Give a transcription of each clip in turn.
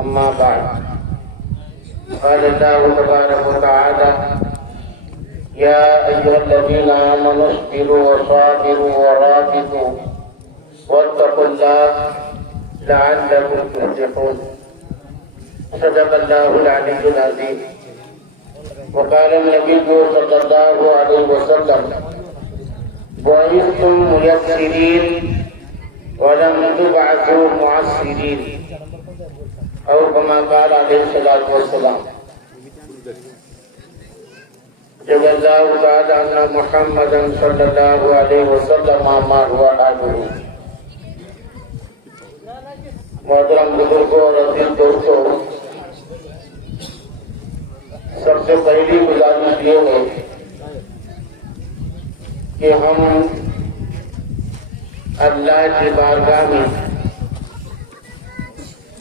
أما بعد قال الله تبارك وتعالى يا أيها الذين آمنوا اصبروا وصابروا ورابطوا واتقوا الله لعلكم تفلحون صدق الله العلي العظيم وقال النبي صلى الله عليه وسلم بعثتم ميسرين ولم تبعثوا معسرين او كما قال عليه الصلاة والسلام جزا الله تعالى أن محمدا صلى الله عليه وسلم ما هو آله محترم بزرگوں اور عزیز دوستوں، سب سے پہلی گزارش یہ ہے کہ ہم اللہ کی بارگاہ میں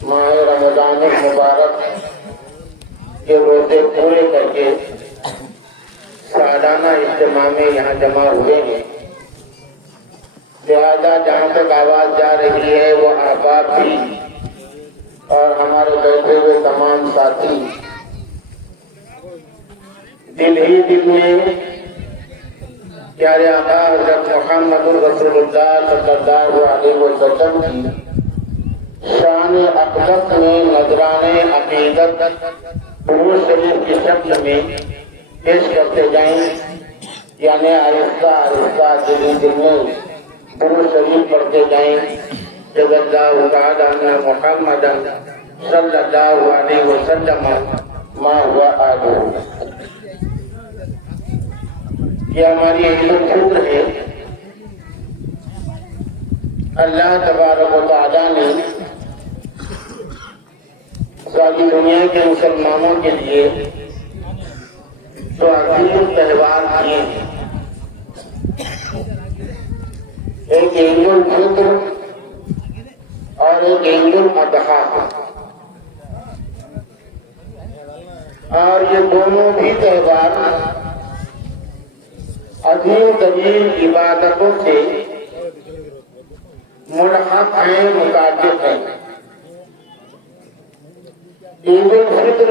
ماہ رمضان المبارک کے روزے پورے کر کے سالانہ اجتماع میں یہاں جمع ہوئے ہیں، لہذا جہاں تک آواز جا رہی ہے وہ احباب بھی اور ہمارے بیٹھے ہوئے تمام ساتھی دل ہی دل میں پیارے آقا حضرت محمد رسول اللہ صلی اللہ علیہ وسلم کی شان اقدس میں نذران عقیدت درود شریف کی شکل میں پیش کرتے جائیں، یعنی آہستہ آہستہ دلی دل میں درود شریف پڑھتے جائیں۔ جزا اللہ تعالی عنہ محمدا صلی اللہ علیہ وسلم ما ہوا آلہ۔ یہ ہماری عید الفطر ہے۔ اللہ تبارک و تعالی نے ساری دنیا کے مسلمانوں کے لیے تو عظیم تہوار کیے ہیں، ایک عید الفطر اور ایک عید الاضحیٰ، اور یہ دونوں بھی تہوار عظیم ترین عبادتوں سے ملحق ہیں، متعلق ہیں۔ عید الفطر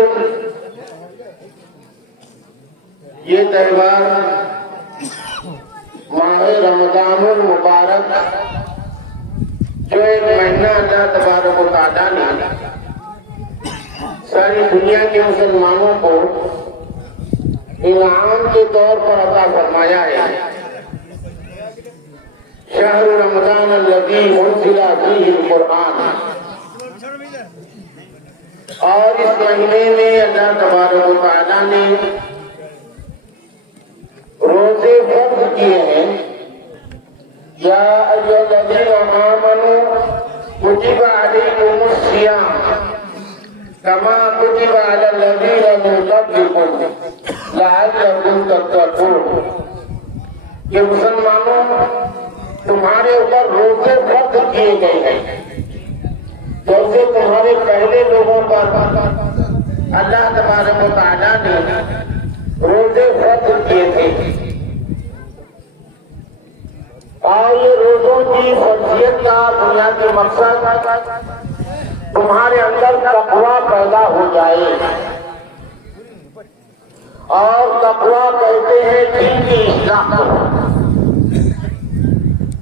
یہ تہوار ماہ رمضان المبارک جو ایک مہینہ اللہ تبارک و تعالیٰ نے ساری دنیا کے مسلمانوں کو انعام کے طور پر عطا فرمایا ہے۔ شہر رمضان الذی انزل فیہ القرآن، اور اس مہینے میں اللہ تبارک و تعالیٰ نے روزے فرض کیے ہیں۔ یا ایھا الذین آمنوا کتب علیکم الصیام کما کتب علی الذین من قبلکم لعلکم تتقون، کہ مسلمانوں تمہارے اوپر روزے فرض کیے گئے ہیں جیسے تمہارے پہلے لوگوں پر اللہ تبارک و تعالیٰ نے روزے فرض کیے تھے۔ اور یہ روزوں کی فرضیت کا بنیادی مقصد تمہارے اندر تقویٰ پیدا ہو جائے، اور تقویٰ کہتے ہیں دل کی اصلاح کو۔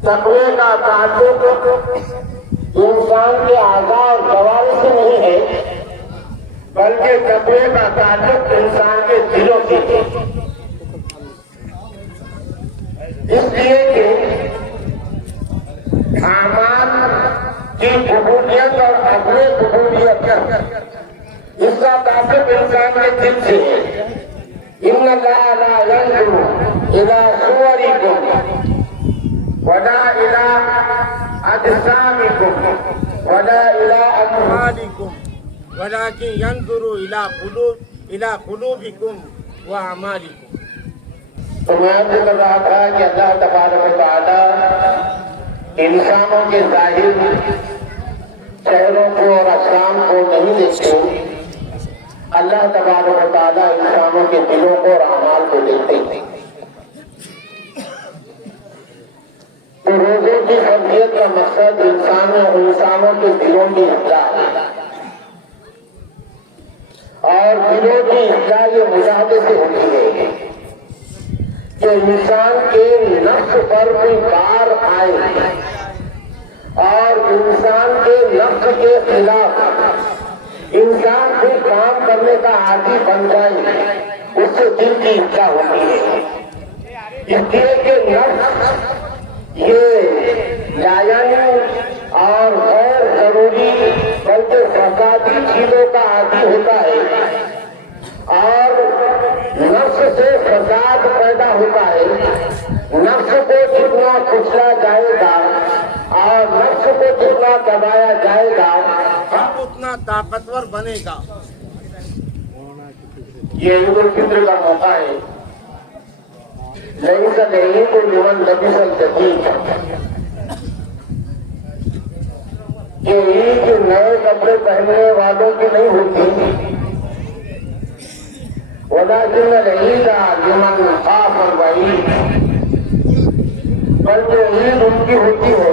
تقوی کا تعلق انسان کے اعضاء اور جوارح سے نہیں ہے، بلکہ تقوی کا تعلق انسان کے دلوں سے ہے۔ اس لیے کہ اعمال کی قبولیت اور عدم قبولیت اس کا تعلق انسان کے دل سے ہے۔ ان اللہ لا ينظر الى صورکم ولا الى اجسامکم ولا الى اموالکم ولكن ينظر الى قلوبکم واعمالکم۔ تو میں آپ سے کہہ رہا تھا کہ اللہ تبارک و تعالی انسانوں کے ظاہر چہروں کو اور اجسام کو نہیں دیکھتے، اللہ تبارک و تعالی انسانوں کے دلوں کو اور اعمال کو دیکھتے ہیں۔ تو روزے کی فرضیت کا مقصد انسانوں کے دلوں کی اصلاح ہے۔ اور دلوں کی اصلاح یہ مجاہدے سے ہوتی ہے کہ انسان کے نفس پر کوئی بار آئے اور انسان کے نفس کے خلاف انسان کو کام کرنے کا عادی بن جائے، اس سے دل کی اصلاح ہوتی ہے۔ اس لیے کہ نفس یہ لایانی اور غیر ضروری بلکہ فسادی چیزوں کا عادی ہوتا ہے، اور نفس سے فساد پیدا ہوتا ہے۔ نفس کو جتنا کچلا جائے گا اور نفس کو جتنا دبایا جائے گا اتنا طاقتور بنے گا۔ یہ عید الفطر کا موقع ہے، نہیں سا نہیں کو لمن لبس الجدید، یہ عید نئے کپڑے پہننے والوں کی نہیں ہوتی، ولكن العید لمن خاف الوعید، بلکہ عید ان کی ہوتی ہے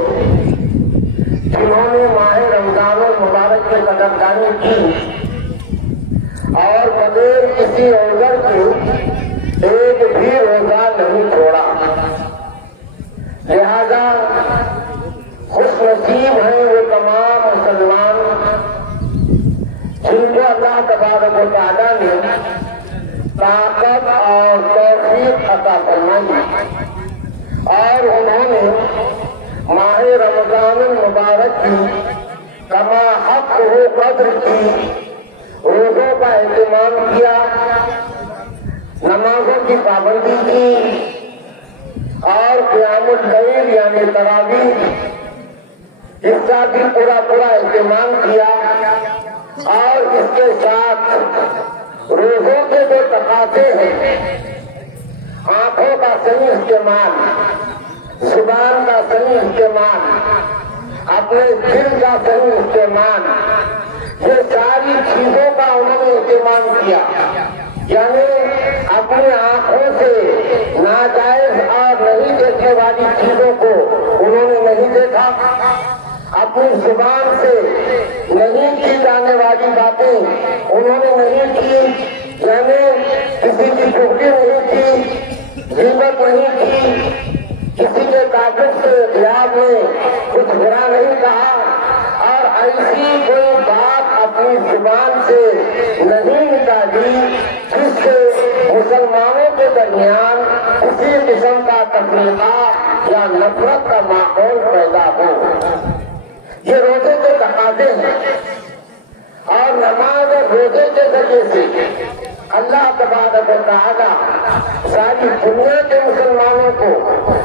جنہوں نے ماہ رمضان المبارک کی قدردانی کی اور بغیر کسی عذر کے ایک بھی روزہ نہیں چھوڑا۔ لہذا خوش نصیب ہیں وہ تمام مسلمان جن کو اللہ تبارک و تعالیٰ نے طاقت اور توفیق عطا فرمائی اور انہوں نے ماہ رمضان المبارک کی کما حق ہو قدر کی روزوں کا اہتمام کیا، نمازوں کی پابندی کی اور قیام اللیل یعنی تراویح اس کا بھی پورا اہتمام کیا، اور اس کے ساتھ روزوں کے جو تقاضے ہیں، آنکھوں کا صحیح استعمال، زبان کا صحیح استعمال، اپنے دل کا صحیح استعمال، یہ ساری چیزوں کا انہوں نے اہتمام کیا۔ یعنی اپنی آنکھوں سے ناجائز اور نہیں دیکھنے والی چیزوں کو انہوں نے نہیں دیکھا، اپنی زبان سے نہیں کی جانے والی باتیں انہوں نے نہیں کی، یعنی کسی کی چغلی نہیں کی، غیبت نہیں کی، کسی کے تعلق سے غیاب میں کچھ برا نہیں کہا، اور ایسی کوئی بات اپنی زبان سے نہیں نکالی جس سے مسلمانوں کے درمیان کسی قسم کا تفریقہ یا نفرت کا ماحول پیدا ہو۔ یہ روزے کے تقاضے ہیں، اور نماز اور روزے کے ذریعے سے اللہ تبارک و تعالی ساری دنیا کے مسلمانوں کو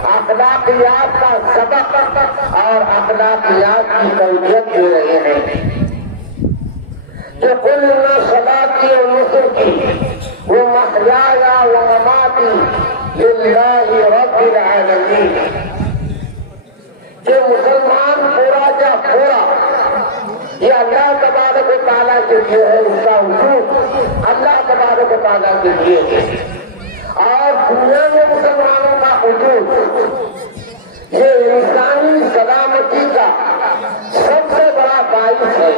اخلاقیات کا سبق اور اخلاقیات کی تربیت دے رہے ہیں کہ قل ان صلاتی و نسکی و محیای و مماتی للہ رب العالمین، کہ مسلمان پورا کا پورا یہ اللہ تبارک و تعالیٰ کے لیے ہے، اس کا وجود اللہ تبارک و تعالیٰ کے لیے ہے، اور دنیا میں مسلمانوں کا وجود یہ انسانی سلامتی کا سب سے بڑا باعث ہے،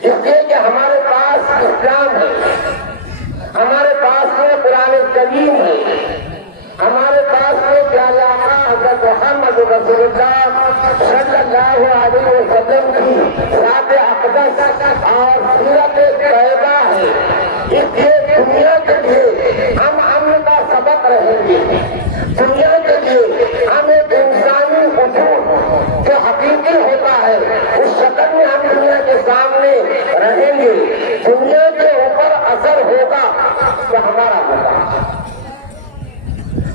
اس لیے کہ ہمارے پاس اسلام ہے، ہمارے پاس میں قرآن کریم ہے، ہمارے پاس میں پیارے آقا حضرت محمد رسول اللہ صلی اللہ علیہ وسلم کی ذات اقدس اور سیرت طیبہ ہے۔ اس لیے دنیا کے لیے ہم امن کا سبق رہیں گے، دنیا کے لیے ہم ایک انسانی وجود جو حقیقی ہوتا ہے اس شکل میں ہم دنیا کے سامنے رہیں گے، دنیا کے اوپر اثر ہوگا تو ہمارا ہوگا۔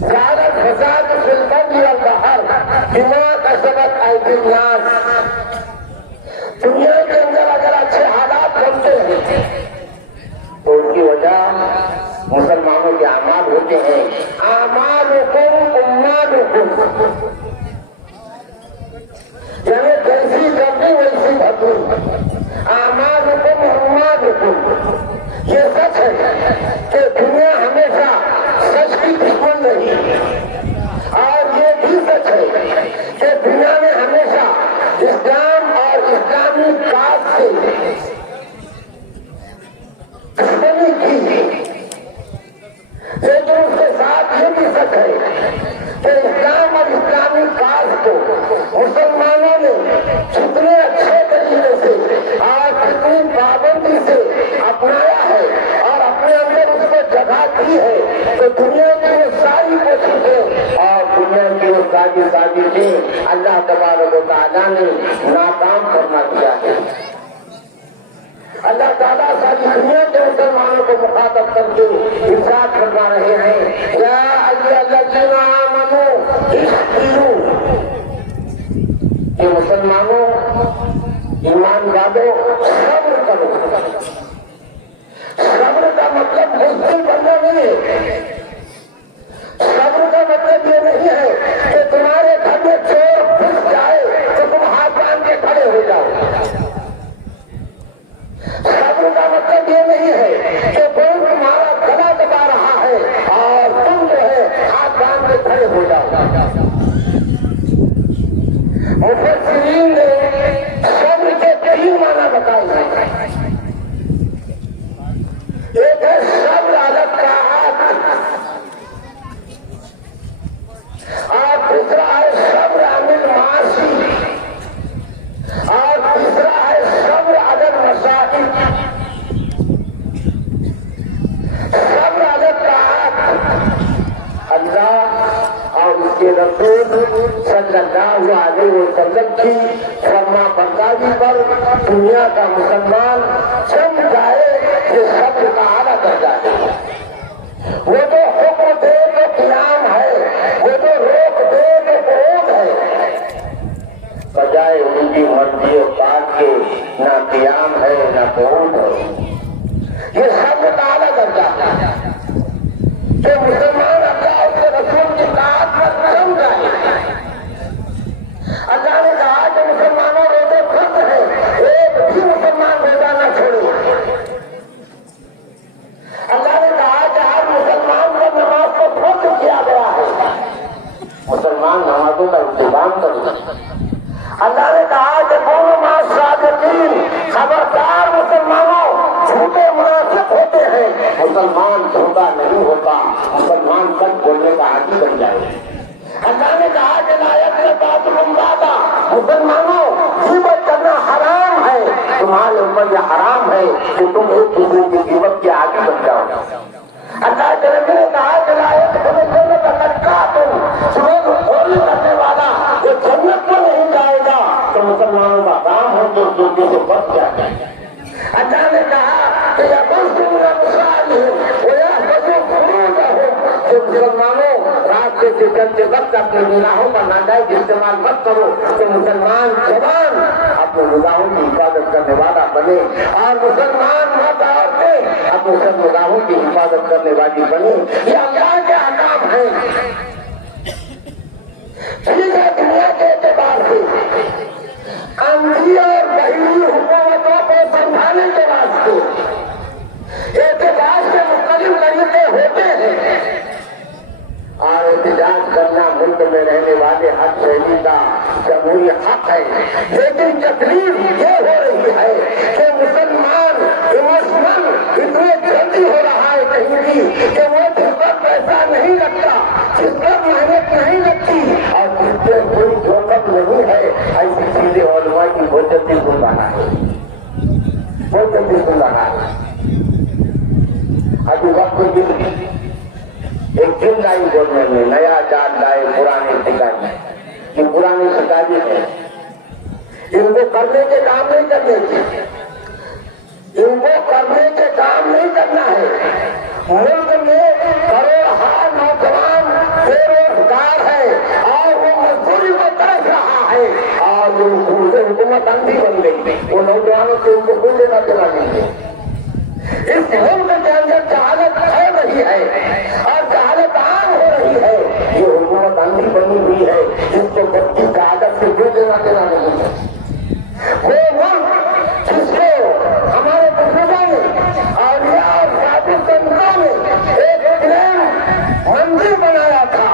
زیادت فساد فی البر والبحر بما کسبت ایدی الناس، دنیا کے اندر اگر اچھے حالات بنتے ہیں تو اس کی وجہ مسلمانوں کے اعمال ہوتے ہیں۔ اعمالکم اموالکم، یعنی جیسی کرنی ویسی بھرنی، اعمالکم اموالکم، یہ سچ ہے کہ دنیا ہمیشہ سچ کی دشمن نہیں، اور یہ بھی سچ ہے کہ دنیا میں ہمیشہ اسلام اور اسلامی کاج سے قربانی کی، لیکن اس کے ساتھ یہ بھی سچ ہے کہ اسلام اور اسلامی کاج کو مسلمانوں نے کتنے اچھے طریقے سے اور کتنی پابندی سے اپنایا ہے اور اپنے اندر اس کو جگہ دی ہے، تو دنیا کی وہ ساری کوششیں اور دنیا کی وہ سازشیں اللہ تبارک و تعالیٰ نے ناکام فرما دیا ہے۔ اللہ تعالیٰ ساری دنیا کے مسلمانوں کو مخاطب کر کے ارشاد فرما رہے ہیں، یا ایھا الذین آمنوا اصبروا، کہ مسلمانوں ایمان والوں صبر کرو۔ صبر کا مطلب بزدل بننا نہیں ہے، صبر کا مطلب یہ نہیں ہے کہ تمہارے گھر میں چور گھس جائے تو تم ہاتھ باندھ کے کھڑے ہو جاؤ۔ صبر کا مطلب یہ نہیں ہے کہ کوئی تمہارا گلا دبا رہا ہے اور تم جو ہے ہاتھ باندھ کے کھڑے ہو جاؤ۔ مفسرین نے صبر کے تین معنی بتائے ہیں۔ ایک ہے صبر علی الطاعات، اور دوسرا ہے صبر عن المعاصی، اور تیسرا ہے صبر علی المصائب۔ صبر علی الطاعات، اللہ اور اس کے رسول صلی اللہ علیہ وسلم کی فرما برداری پر دنیا کا مسلمان جم جائے، یہ صبر کا اعلیٰ درجہ ہے۔ وہ جو حکم دے تو قیام ہے، وہ جو روک دے تو قعود ہے، بجائے ان کی مرضی و طاعت کے نہ قیام ہے نہ قعود ہے۔ یہ صبر کا اعلیٰ درجہ ہے کہ مسلمان اللہ اور کے رسول کی طاعت پر جم جائے۔ اللہ نے کہا کہ مسلمانوں روزے فرض ہیں، ایک بھی مسلمان روزہ نہ چھوڑے۔ اللہ نے کہا کہ ہر مسلمان کو نماز کو فرض کیا گیا ہے، مسلمان نمازوں کا انتظام کرے۔ اللہ نے کہا کہ کونوا مع الصادقین، خبردار مسلمانوں جھوٹے منافق ہوتے ہیں، مسلمان جھوٹا نہیں ہوتا، مسلمان سچ بولنے کا عادی بن جائے۔ اللہ نے کہا کہ لا یغتب بعضکم بعضا، مسلمانوں غیبت کرنا حرام ہے، تمہارے اوپر یہ حرام ہے کہ تم ایک دوسرے کی غیبت کے عادی بن جاؤ۔ اللہ کے نبی نے کہا کہ لا يدخل الجنة قتال، چور خوری کرنے والا یہ جنت میں نہیں جائے گا، تو مسلمانوں کا کام ہے تو دوسرے سے بچ جائے۔ اللہ نے کہا کہ یغضوا ابصارهم ويحفظوا فروجهم، کہ مسلمانوں راستے سے چلتے وقت اپنے گناہوں کا ناجائز استعمال مت کرو، کہ مسلمان جوان اپنے گناہوں کی حفاظت کرنے والا بنے، اور مسلمان مرد عورتیں اپنے سب گناہوں کی حفاظت کرنے والی بنے۔ یہ اللہ کے احکام ہیں۔ ٹھیک ہے، دنیا کے اعتبار سے اندھی اور بہری حکومتوں کو سمجھانے کے واسطے احتجاج کے مختلف طریقے ہوتے ہیں، اور احتجاج کرنا ملک میں رہنے والے ہر شہری کا جمہوری حق ہے، لیکن تکلیف یہ ہو رہی ہے کہ مسلمان ایموشنل اتنے جلدی ہو رہا ہے کہیں بھی کہ وہ جس پر پیسہ نہیں لگتا، جس پر محنت نہیں لگتی اور جس سے کوئی جوکم نہیں ہے، ایسی چیزیں علماء کی بہت جلدی سن رہا ہے، بہت جلدی سن رہا ہے۔ ابھی وقت ایک دن لائی گورنمنٹ میں نیا چارج لائے پرانے ٹھکانے، یہ پرانی شکایتیں ہیں، ان کو کرنے کے کام نہیں کرنے کی، ان کو کرنے کے کام نہیں کرنا ہے۔ ملک میں کروڑہا نوجوان بے روزگار ہے اور وہ مزدوری کو ترس رہا ہے، اور حکومت اندھی بن گئی، وہ نوجوانوں سے ان کو کوئی لینا دینا نہیں ہے۔ اس ملک کے اندر جہالت پھیل رہی ہے اور جہالت عام ہو رہی ہے، یہ حکومت اندھی بنی ہوئی ہے، جس کو بچی کی عادت سے کوئی لینا دینا نہیں ہے۔ وہ ملک جس کو ہمارے بزرگوں نے اولیاء اور صادق سنتوں نے ایک پریم مندر بنایا تھا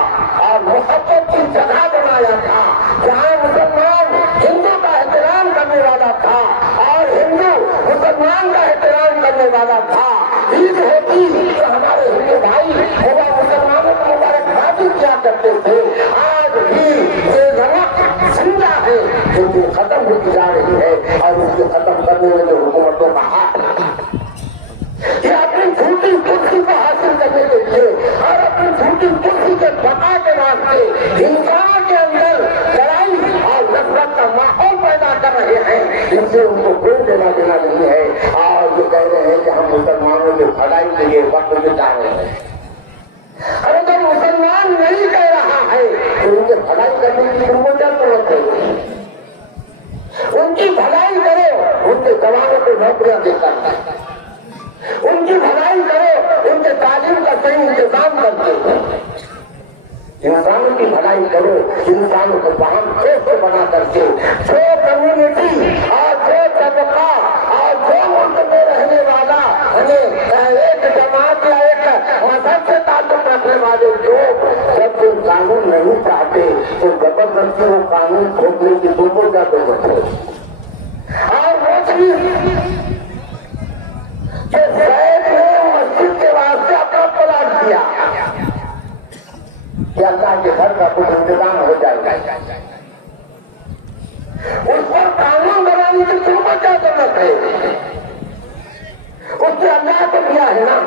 اور محبت کی جگہ بنایا تھا، جہاں مسلمان ہندو کا احترام کرنے والا تھا اور ہندو مسلمان کا احترام کرنے والا تھا، عید ہوتی تو ہمارے ہندو بھائی وہ مسلمانوں کو مبارکباد کیا کرتے تھے. آج بھی یہ رونق زندہ ہے لیکن ختم ہوتی جا رہی ہے اور اس کے ختم کرنے میں جو حکومتوں کا ہاتھ یہ اپنی جھوٹی کرسی کو حاصل کرنے کے لیے اور اپنی جھوٹی کرسی کے بقا کے واسطے انسان کے اندر لڑائی اور نفرت کا ماحول پیدا کر رہے ہیں جس سے ان کو کوئی لینا دینا نہیں ہے. اور یہ کہہ رہے ہیں کہ ہم مسلمانوں کی بھلائی کے لیے وقت بتا رہے ہیں. ارے جب مسلمان نہیں کہہ رہا ہے تو ان کی بھلائی کرنے کی تم کو کیا ضرورت ہے؟ ان کی بھلائی کرو، ان کے جوانوں کو نوکریاں دے کر، ان کی بھلائی کرو، ان کے تعلیم کا صحیح انتظام کر کے، انسانوں کی بھلائی کرو، انسانوں کو باہم ایک بنا کر کے جو کمیونٹی اور جو طبقہ اور جو ملک میں رہنے والا ایک جماعت یا ایک مذہب سے تعلق رکھنے والے لوگ جب کوئی قانون نہیں چاہتے تو زبردستی وہ قانون تھوپنے کی دونوں کا ضرورت ہے. اور وہ چیز کہ زید نے مسجد کے واسطے اپنا پلاٹ دیا کہ اللہ کے گھر کا کچھ انتظام ہو جائے گا، اس پر قانون بنانے کی تم کو کیا ضرورت ہے؟ اس نے اللہ کو دیا ہے نا.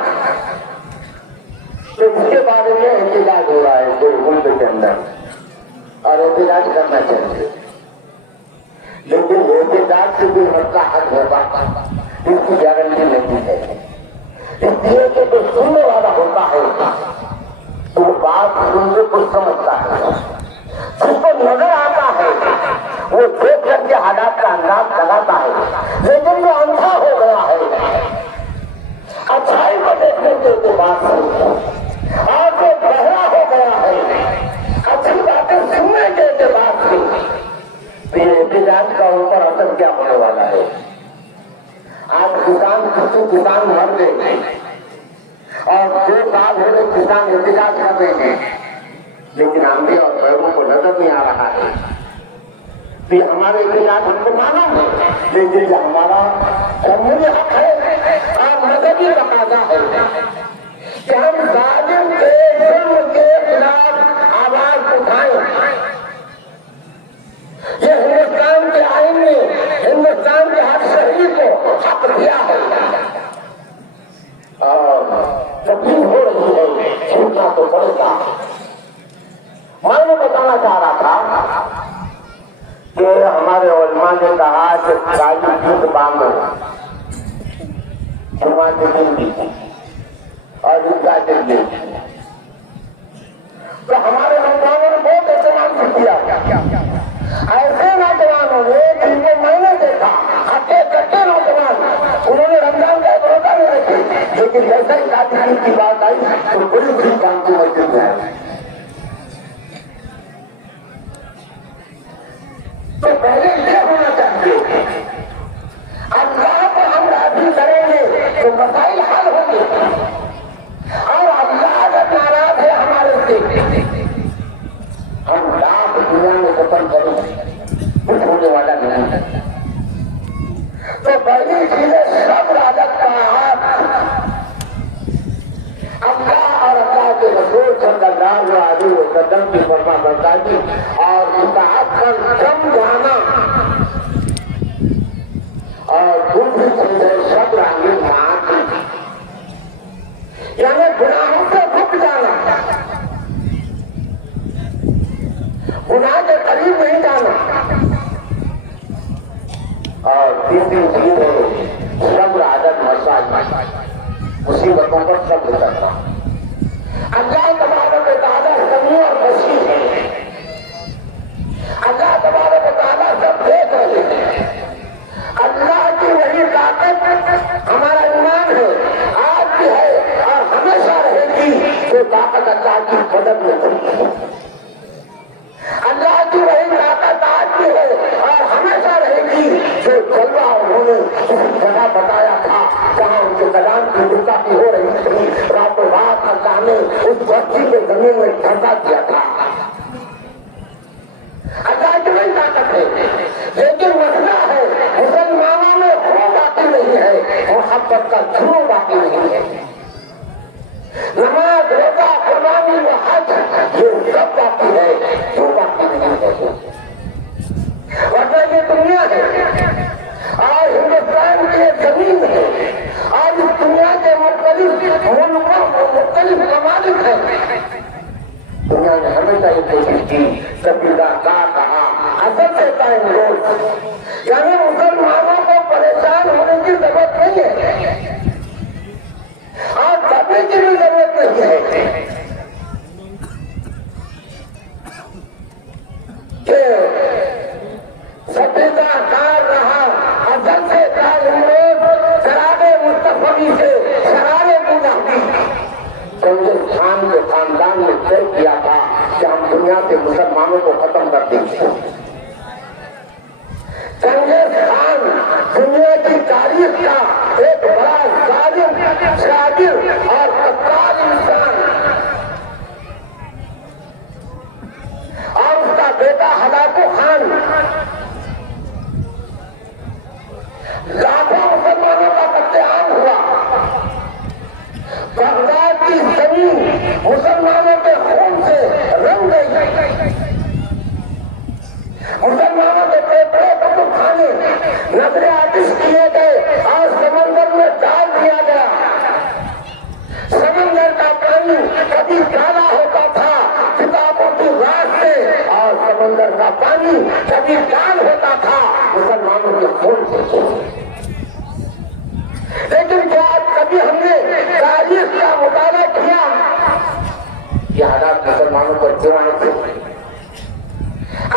تو اس کے بارے میں احتجاج ہو رہا ہے کوئی ملک کے اندر اور احتجاج کرنا چاہیے، لیکن احتجاج سے کوئی مسئلہ حل ہوگا اس کی گارنٹی نہیں ہے. اس لیے کہ جو سننے والا ہوتا ہے تو وہ بات سن کے کچھ سمجھتا ہے، جس کو نظر آتا ہے وہ دیکھ کر کے حالات کا انداز لگاتا ہے. لیکن جو اندھا ہو گیا ہے اچھائی کو دیکھنے کے اعتبار سے اور جو بہرا ہو گیا ہے اچھی باتیں سننے کے اعتبار سے تو یہ احتجاج کا ان پر اثر کیا ہونے والا ہے. آج کسان مر گئے اور 2 سال ہو گئے کسان احتجاج کر رہے ہیں، لیکن آندھی اور پیروں کو نظر نہیں آ رہا ہے. کہ ہمارے احتجاج ہم کو مانا ہے، لیکن یہ ہمارا قانونی حق ہے اور مذہبی تقاضا ہے کہ ہم ظالم کے ظلم کے خلاف آواز اٹھائیں. یہ ہندوستان کے آئین نے ہندوستان کے ہر شہری کو حق دیا ہے اور تکلیف ہو رہی ہے، چھوٹنا تو پڑے گا. میں نے بتانا چاہ رہا تھا کہ ہمارے علماء نے کہا کہ کالی جھوٹ باندھو جماعت دن بھی اور ان کا دن بھی. تو ہمارے نوجوانوں نے بہت اہتمام کیا. ایسے نوجوانوں نے جن کو میں نے دیکھا ہٹے کٹے نوجوان، انہوں نے رمضان کا ایک روزہ نہیں رکھے، لیکن جیسا ہی کالی کی بات آئی تو بڑی بڑی کام کی مسجد میں آئی. تو پہلے یہ ہونا چاہیے اللہ کو ہم راضی کریں گے تو مسائل حل ہوں گے، اور اللہ اگر ناراض ہے ہمارے سے ہم لاکھ دنیا میں ختم کریں کچھ ہونے والا نہیں ہے. تو پہلی چیز ہے سب عادت کا اللہ اور اللہ کے رسول صلی اللہ علیہ وسلم کی فرما برداری اور اطاعت پر جم جانا، اور دوسری چیز ہے صبر علی المعاصی، یعنی گناہوں سے رک جانا، گناہ کے قریب نہیں جانا. اور تیسری چیز ہے صبر عدم مسائل، مصیبتوں پر صبر کرنا. اللہ تبارک و تعالیٰ سمیع اور بصیر ہے، اللہ تبارک و تعالیٰ سب دیکھ رہے ہیں. اللہ کی وہی طاقت ہمارا ایمان ہے، آج بھی ہے اور ہمیشہ رہے گی. وہ طاقت اللہ کی مدد میں ہوتی ہے. اللہ کی وہی طاقت آج بھی ہے اور ہمیشہ رہے گی. جو جلوہ انہوں نے کسی جگہ بتایا تھا جہاں ان کے کلام کی گستاخی ہو رہی تھی، راتوں رات اللہ نے اس بستی کے زمین میں دھنسا دیا تھا. اللہ کی وہی طاقت ہے، لیکن مسئلہ ہے مسلمانوں میں خون آتی نہیں ہے، محبت کا جھوٹ باقی نہیں ہے. نماز روزہ قربانی و حج یہ سب باقی ہے, جو باقی نہیں ہے. ورنہ یہ دنیا ہے, آج ہندوستان کی زمین ہے, آج اس دنیا کے مختلف ملکوں مختلف ممالک ہیں. دنیا نے ہمیشہ یہ کوشش کی قبیلہ کا کہا اصل سے قائم روز, یعنی مسلمانوں کو پریشان ہونے کی ضرورت نہیں ہے, آپ کرنے کی بھی ضرورت نہیں ہے کہ سبیدہ کار رہا اصل سے قائم روز شراب مصطفی سے شراب مجاہدی. چنگیز خان کے خاندان نے طے کیا تھا کہ ہم دنیا سے مسلمانوں کو ختم کر دیں گے. چنگیز خان دنیا کی تاریخ کا ایک بڑا ظالم, شاگر اور قتال انسان, اور اس کا بیٹا ہلاکو خان لاکھوں مسلمانوں کا قتل عام ہوا. بغداد کی زمین مسلمانوں کے خون سے رنگ گئی, مسلمانوں کے پیپڑے کتب خانے نظر آتش کیے گئے اور سمندر میں ڈال دیا گیا. سمندر کا پانی کبھی کالا ہوتا تھا کتابوں کی راہ سے, اور سمندر کا پانی کبھی لال ہوتا تھا مسلمانوں کے خون سے. لیکن کیا کبھی ہم نے تاریخ کا مطالعہ کیا یہ حالات مسلمانوں پر کیوں آئے تھے؟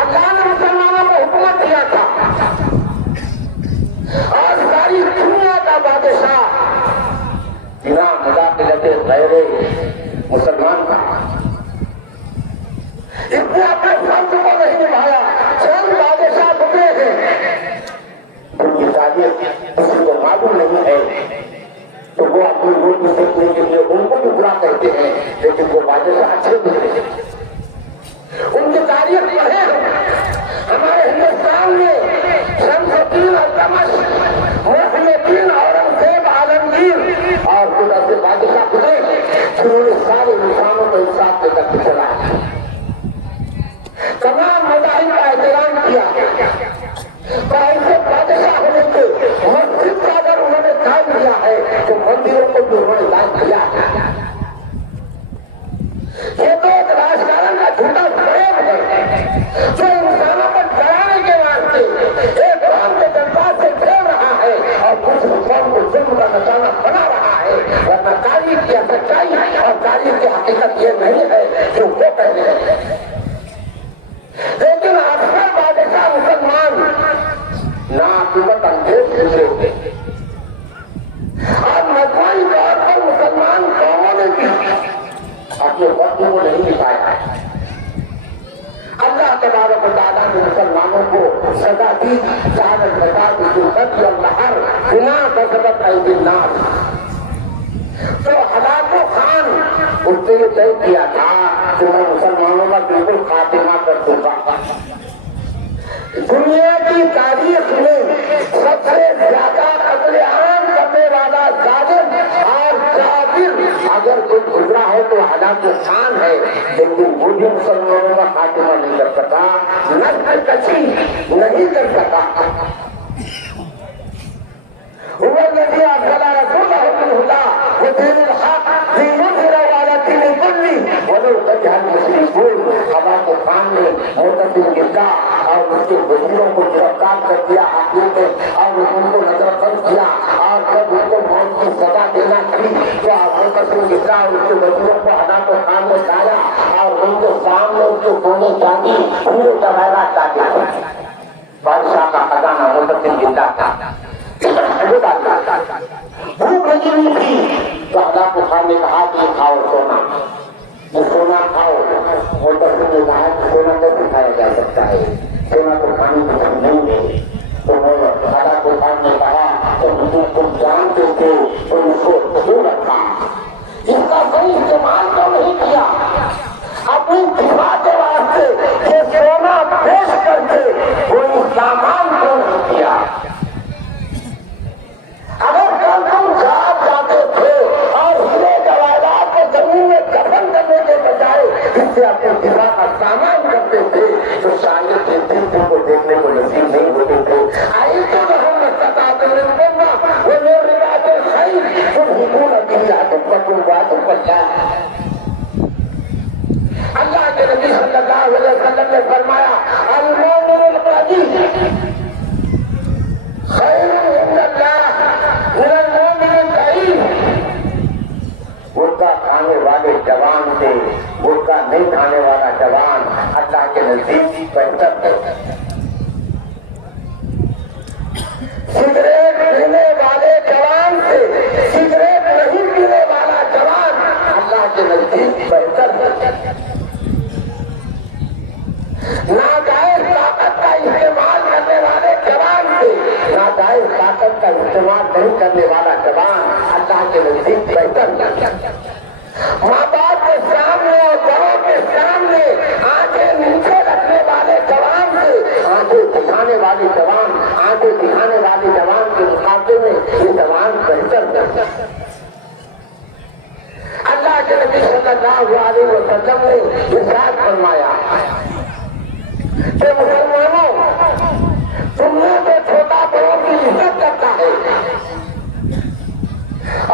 اللہ نے مسلمانوں کو حکومت دیا تھا, اور ساری دنیا کا بادشاہ بنا مداخلت غیر مسلمان کا. اس نے اپنے فرض کو نہیں نبھایا. چند بادشاہ گزرے ہیں ان کی تاریخ کسی کو معلوم نہیں ہے, تو وہ اپنی روٹی سیکھنے کے لیے ان کو بھی برا کرتے ہیں, لیکن وہ بادشاہ اچھے گزرے ہیں. ان کی تاریخ پڑھے ہمارے ہندوستان میں شمس الدین التمش, محی الدین اورنگزیب عالمگیر اور کچھ ایسے بادشاہ گزرے جنہوں نے سارے انسانوں کو ایک ساتھ لے کر کے چلایا, تمام مذاہب کا احترام کیا. پر ایسے بادشاہ ہونے کے مسجد کا اگر انہوں نے قائم کیا ہے تو مندروں کو بھی انہوں نے قائم کیا ہے. یہ تو ایک راجکارن کا جھوٹا فریب ہے جو انسانوں کو ڈرانے کے واسطے ایک قوم کے جذبات سے کھیل رہا ہے اور دوسری قوم کو ظلم کا نشانہ بنا رہا ہے. ورنہ تاریخ کی سچائی اور تاریخ کی حقیقت یہ نہیں ہے جو وہ کہہ رہے ہیں. لیکن اکثر بادشاہ مسلمان ناقابل انگیز گزرے ہوئے, اور مجموعی طور پر مسلمان قوموں نے بھی اپنے وقت کو نہیں نبھایا. اللہ تبارک و تعالیٰ نے مسلمانوں کو سزا دی, جہالت بتا دی ذلت والقہر بما کسبت ایدی الناس. تو ہلاکو خان اس نے یہ طے کیا تھا کہ میں مسلمانوں کا بالکل خاتمہ کر دوں گا. دنیا کی تاریخ میں سب سے زیادہ قتل عام کرنے والا ظالم اور جابر اگر کوئی گزرا ہے تو ہلاکو خان ہے, لیکن وہ بھی مسلمانوں کا خاتمہ نہیں کر سکا, نسل کشی نہیں کر سکا. هو الذي أرسل رسوله بالهدى ودين الحق ليظهره على الدين كله ولو كره المشركون. ہلاکو خان نے معتصم گرگا اور اس کے وزیروں کو گرفتار کر دیا حقیقت میں, اور ان کو نظر بند کیا, اور جب ان کو موت کی سزا دینا تھی تو معتصم گرگا اور اس کے وزیروں کو ہلاکو خان نے کھایا, اور ان کے سامنے اس کے سونے چاندی پورے طویلات ڈالے. بادشاہ کا خزانہ معتصم گرگا تھا. بھوک لگی ہوئی تھی تو ہلاکو خان نے کہا کہ یہ کھاؤ سونا, یہ سونا کھاؤ. معتصم نے کہا کہ سونا کیسے کھایا جا سکتا ہے, سونا تو کھانے کی چیز نہیں ہے. تو ہلاکو خان نے کہا کہ تم جانتے تھے تو اس کو کیوں رکھا, اس کا صحیح استعمال کیوں نہیں کیا, اپنی دفاع کے واسطے یہ سونا پیش کر کے کوئی سامان کیوں نہیں کیا. اگر کل تم جا اللہ کے نبی صلی اللہ علیہ وسلم نے فرمایا المؤمن القوی خیر عند اللہ من المؤمن الضعیف. گٹکا کھانے والے جوان سے گٹکا نہیں کھانے والا جوان اللہ کے نزدیک بہتر ہے. سگریٹ پینے والے جوان سے سگریٹ نہیں پینے والا جوان اللہ کے نزدیک بہتر ہے. ناجائز طاقت کا استعمال کرنے والے جوان سے ناجائز طاقت کا استعمال نہیں کرنے والا جوان اللہ کے نزدیک بہتر ہے. ماں باپ کے سامنے اور بڑوں کے سامنے آنکھیں نیچے رکھنے والے جوان سے آنکھیں دکھانے والے جوان آنکھیں دکھانے والے جوان کے مقابلے میں یہ جوان بہتر ہے. اللہ کے نبی صلی اللہ علیہ وسلم نے ارشاد فرمایا کہ مسلمانوں تم میں سے چھوٹا بڑوں کی عزت کرتا ہے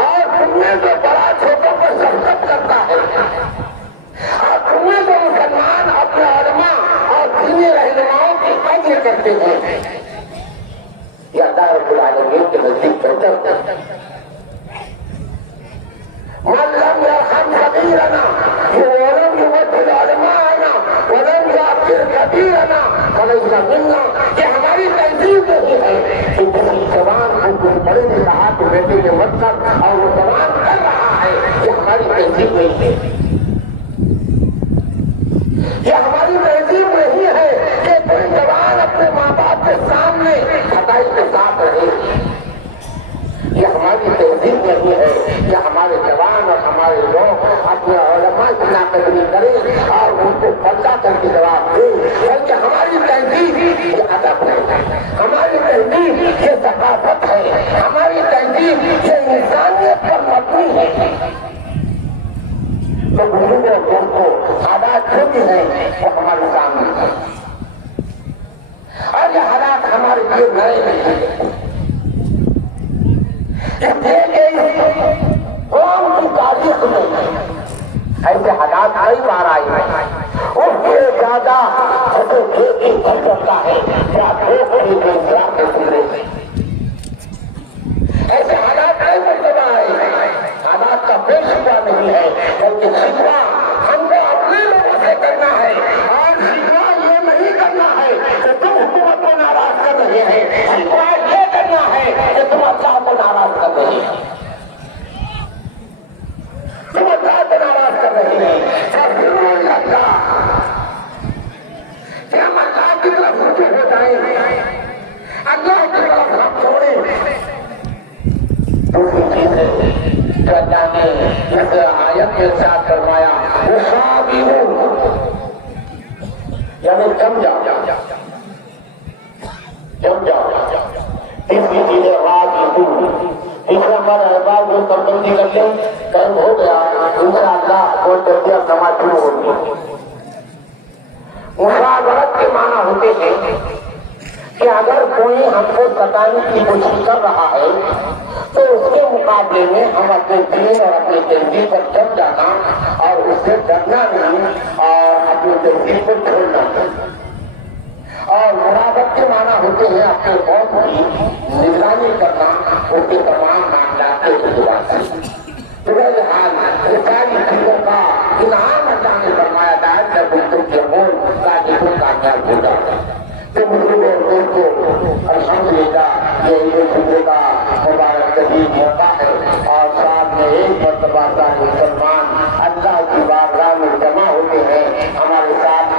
اور تم میں سے بڑا چھوٹوں کو شفقت کرتا ہے اور تم میں سے مسلمان اپنے علماء اور دینی رہنماؤں کی قدر کرتے ہیں. یہ اللہ رب العالمین کے نزدیک بہتر ہے. من لم يرحم صغيرنا ولم يمثل علماءنا ولم يعبر كبيرنا فليس منا. یہ ہماری تہذیب نہیں ہے کہ کسی جوان کو کوئی بڑے نے کہا تو بیٹے نے مت کر اور وہ جوان کر رہا ہے. یہ ہماری تہذیب نہیں ہے. یہ ہماری تہذیب نہیں ہے کہ کوئی جوان اپنے ماں باپ کے سامنے خطائی کے ساتھ رہے. یہ ہماری تہذیب نہیں ہے کہ ہمارے جوان اور ہمارے لوگ اپنے علماء کی ناقدری کریں اور ان کو پردہ کر کے جواب دیں. بلکہ ہماری تہذیب یہ ادب ہے, ہماری تہذیب یہ ثقافت ہے, ہماری تہذیب یہ انسانیت پر مبنی ہے. تو بزرگوں کو حالات جو بھی ہیں وہ ہمارے سامنے ہے اور یہ حالات ہمارے لیے نئے نہیں ہیں. قوم کی تاریخ میں ایسے حالات کئی بار آئے ہیں. اس سے زیادہ کرتا ہے ایسے حالات کئی مرتبہ آئے ہیں. حالات کا بے شبہ نہیں ہے بلکہ شکوہ ہم کو اپنے لوگوں سے کرنا ہے اور شکوہ یہ نہیں کرنا ہے کہ تم حکومت کو ناراض کر رہے ہیں. شکوہ یہ کرنا ہے کہ تم اللہ کو ناراض کر رہے ہیں, تم اللہ کو ناراض کر رہے ہیں. کہ ہم اللہ کی طرف رجوع ہو جائیں, اللہ کی طرف ہم چھوڑیں. دوسری چیز ہے جو اللہ نے جیسے آیت میں ارشاد فرمایا یعنی جم جاؤ. تیسری چیز ہے تیسرا ہمارا احباب کو کمبندی کر لیں, ٹائم ہو گیا انشاءاللہ وہ درجہ نماز شروع ہوگی. مشاورت کے معنی ہوتے ہیں کہ اگر کوئی ہم کو ستانے کی کوشش کر رہا ہے تو اس کے مقابلے میں ہم اپنے دین اور اپنی تہذیب پر جم جانا اور اس سے ڈرنا نہیں اور اپنی تہذیب کو چھوڑنا نہیں. اور مراقبت کے معنی ہوتے ہیں اپنے قوم کی نگرانی کرنا ان کے تمام معاملات کے اعتبار سے. بہرحال یہ ساری چیزوں کا انعام اللہ نے فرمایا تھا جب ان کو تاکہ تم کامیاب ہو جاؤ. تو مسلموں کو الحمدللہ یہ عید الفطر کا مبارک ترین موقع ہے اور ساتھ میں ایک مرتبہ سارے مسلمان اللہ کی بارگاہ میں جمع ہوتے ہیں. ہمارے ساتھ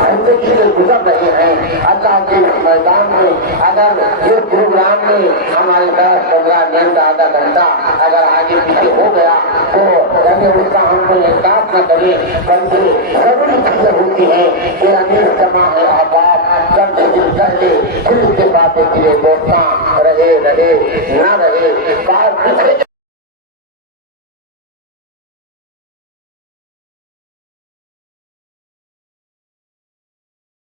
زندگی سے گزر رہے ہیں اللہ کے میدان میں. اگر یہ پروگرام میں ہمارے 10-15 منٹ آدھا گھنٹہ اگر آگے پیچھے ہو گیا تو اس کا ہم کو احساس نہ کریں بلکہ ضروری چیزیں ہوتی ہیں کہ امیر جمع ہے احباب کر لے پھر اس کے بعد دوستاں رہے نہ رہے